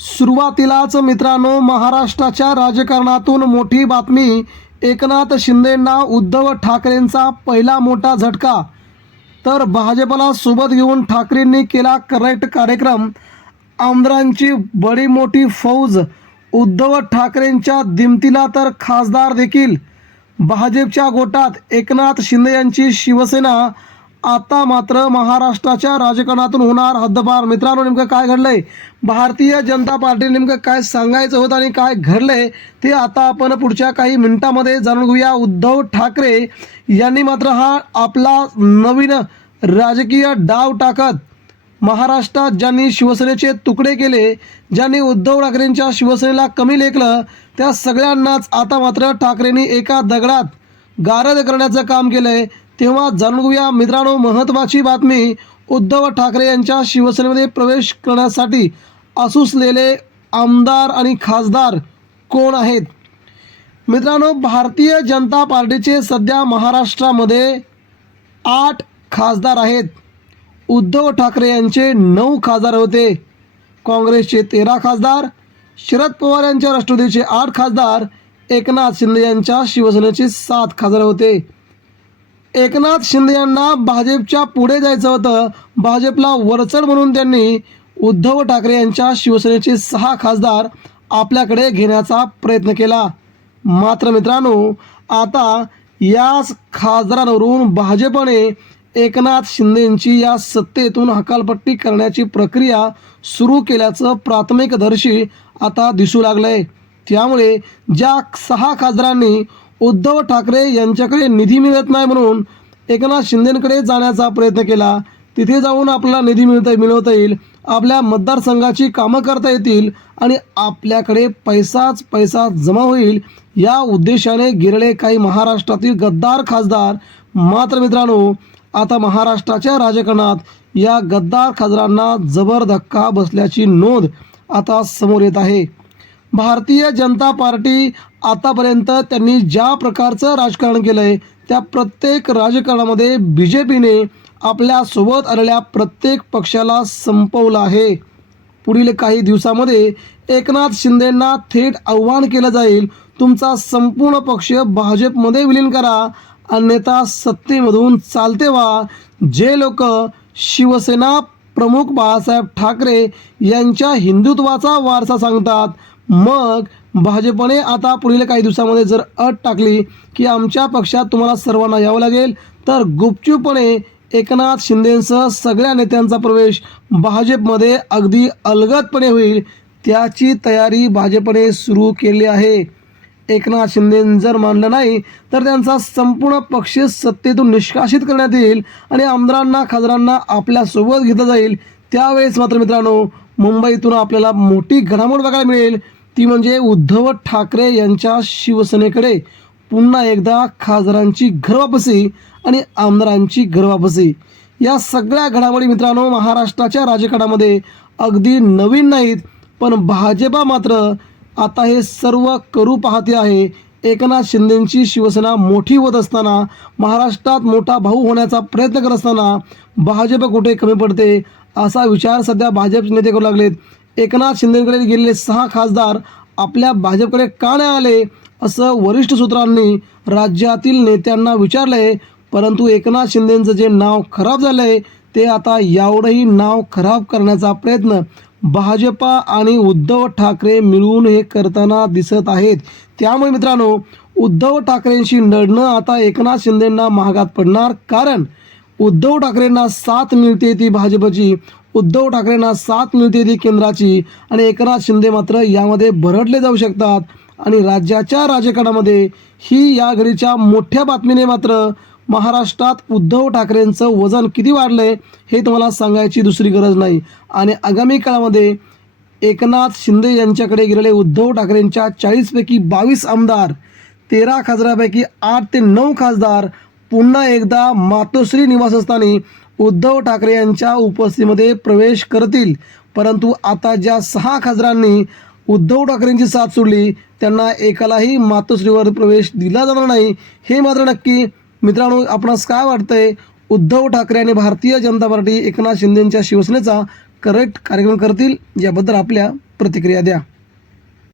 सुरुवातीलाच मित्रांनो, महाराष्ट्राच्या राजकारणातून मोठी बातमी. एकनाथ शिंदेंना उद्धव ठाकरेंचा पहिला मोठा झटका. तर भाजपला सोबत घेऊन ठाकरेंनी केला करेक्ट कार्यक्रम. आमदारांची बडी मोठी फौज. उद्धव ठाकरेंच्या दिमतीला तर खासदार देखील. भाजपच्या गोटात एकनाथ शिंदे यांची शिवसेना. आता मात्र महाराष्ट्राच्या राजकारणातून होणार हद्दपार. मित्रांनो, नेमकं काय घडलंय, भारतीय जनता पार्टीने नेमकं काय सांगायचं होतं आणि काय घडलंय ते आता आपण पुढच्या काही मिनिटांमध्ये जाणून घेऊया. उद्धव ठाकरे यांनी मात्र हा आपला नवीन राजकीय डाव टाकत महाराष्ट्रात ज्यांनी शिवसेनेचे तुकडे केले, ज्यांनी उद्धव ठाकरेंच्या शिवसेनेला कमी लेखलं, त्या सगळ्यांनाच आता मात्र ठाकरेंनी एका दगडात गारद करण्याचं काम केलंय. तेव्हा जाणून घेऊया मित्रांनो महत्त्वाची बातमी. उद्धव ठाकरे यांच्या शिवसेनेमध्ये प्रवेश करण्यासाठी असूसलेले आमदार आणि खासदार कोण आहेत? मित्रांनो, भारतीय जनता पार्टीचे सध्या महाराष्ट्रामध्ये 8 खासदार आहेत. उद्धव ठाकरे यांचे 9 खासदार होते. काँग्रेसचे 13 खासदार, शरद पवार यांच्या राष्ट्रवादीचे 8 खासदार, एकनाथ शिंदे यांच्या शिवसेनेचे 7 खासदार होते. एकनाथ शिंदे यांना भाजपच्या पुढे जायचं होतं. भाजपला वरचढ म्हणून त्यांनी उद्धव ठाकरे यांच्या शिवसेनेचे 6 खासदार आपल्याकडे घेण्याचा प्रयत्न केला. मात्र मित्रांनो, आता याच खासदारांवरून भाजपने एकनाथ शिंदेंची या सत्तेतून हकालपट्टी करण्याची प्रक्रिया सुरू केल्याचं प्राथमिकदर्शी आता दिसू लागलंय. त्यामुळे ज्या 6 खासदारांनी उद्धव ठाकरे यांच्याकडे निधी मिळत नाही म्हणून एकनाथ शिंदेंकडे जाण्याचा प्रयत्न केला, तिथे जाऊन आपल्याला निधी मिळवता येईल, आपल्या मतदारसंघाची कामं करता येतील आणि आपल्याकडे पैसा जमा होईल, या उद्देशाने गेलेले काही महाराष्ट्रातील गद्दार खासदार. मात्र मित्रांनो, आता महाराष्ट्राच्या राजकारणात या गद्दार खासदारांना जबर धक्का बसल्याची नोंद आता समोर येत आहे. भारतीय जनता पार्टी आतापर्यंत त्यांनी ज्या प्रकारचं राजकारण केलं आहे, त्या प्रत्येक राजकारणामध्ये BJPने आपल्यासोबत आलेल्या प्रत्येक पक्षाला संपवलं आहे. पुढील काही दिवसामध्ये एकनाथ शिंदेंना थेट आव्हान केलं जाईल, तुमचा संपूर्ण पक्ष भाजपमध्ये विलीन करा, अन्यथा सत्तेमधून चालते व्हा. जे लोक शिवसेना प्रमुख बाळासाहेब ठाकरे यांच्या हिंदुत्वाचा वारसा सांगतात, मग भाजपने आता पुढील काही दिवसामध्ये जर अट टाकली की आमच्या पक्षात तुम्हाला सर्वांना यावं लागेल, तर गुपचूपपणे एकनाथ शिंदेंसह सगळ्या नेत्यांचा प्रवेश भाजपमध्ये अगदी अलगदपणे होईल. त्याची तयारी भाजपने सुरू केली आहे. एकनाथ शिंदें जर मानलं नाही तर त्यांचा संपूर्ण पक्ष सत्तेतून निष्कासित करण्यात येईल आणि आमदारांना खासदारांना आपल्यासोबत घेतलं जाईल. त्यावेळेस मात्र मित्रांनो, मुंबईतून आपल्याला मोठी घडामोड बघायला मिळेल. ती म्हणजे उद्धव ठाकरे यांच्या शिवसेनेकडे पुन्हा एकदा खासदारांची घरवापसी आणि आमदारांची घरवापसी. या सगळ्या घडामोडी मित्रांनो महाराष्ट्राच्या राजकारणामध्ये अगदी नवीन नाहीत, पण भाजपा मात्र आता हे सर्व करू पाहते आहे. एकनाथ शिंदेंची शिवसेना मोठी होत असताना, महाराष्ट्रात मोठा भाऊ होण्याचा प्रयत्न करत असताना भाजप कुठे कमी पडते असा विचार सध्या भाजपचे नेते करू लागलेत. एकनाथ शिंदेंकडे गेलेले 6 खासदार आपल्या भाजपकडे का नाही आले असं वरिष्ठ सूत्रांनी राज्यातील नेत्यांना विचारलंय. परंतु एकनाथ शिंदेंचं जे नाव खराब झालंय, ते आता यावरही नाव खराब करण्याचा प्रयत्न भाजपा आणि उद्धव ठाकरे मिळून हे करताना दिसत आहेत. त्यामुळे मित्रांनो, उद्धव ठाकरेंशी लढणं आता एकनाथ शिंदेंना महागात पडणार. कारण उद्धव ठाकरेंना साथ मिळते ती भाजपची, उद्धव ठाकरेंना साथ मिळते ती केंद्राची, आणि एकनाथ शिंदे मात्र यामध्ये भरडले जाऊ शकतात. आणि राज्याच्या राजकारणामध्ये ही या घडीच्या मोठ्या बातमीने मात्र महाराष्ट्रात उद्धव ठाकरेंचं वजन किती वाढलंय हे तुम्हाला सांगायची दुसरी गरज नाही. आणि आगामी काळामध्ये एकनाथ शिंदे यांच्याकडे गेलेले उद्धव ठाकरेंच्या 40 पैकी 22 आमदार, 13 खासदारापैकी 8 ते 9 खासदार पुन्हा एकदा मातोश्री निवासस्थानी उद्धव ठाकरे यांच्या उपस्थितीमध्ये प्रवेश करतील. परंतु आता ज्या 6 खासदारांनी उद्धव ठाकरेंची साथ सोडली, त्यांना एकालाही मातोश्रीवर प्रवेश दिला जाणार नाही. हे मात्र नक्की. मित्रांनो, आपणास काय वाटतंय? उद्धव ठाकरे आणि भारतीय जनता पार्टी एकनाथ शिंदेंच्या शिवसेनेचा करेक्ट कार्यक्रम करतील याबद्दल आपल्या प्रतिक्रिया द्या.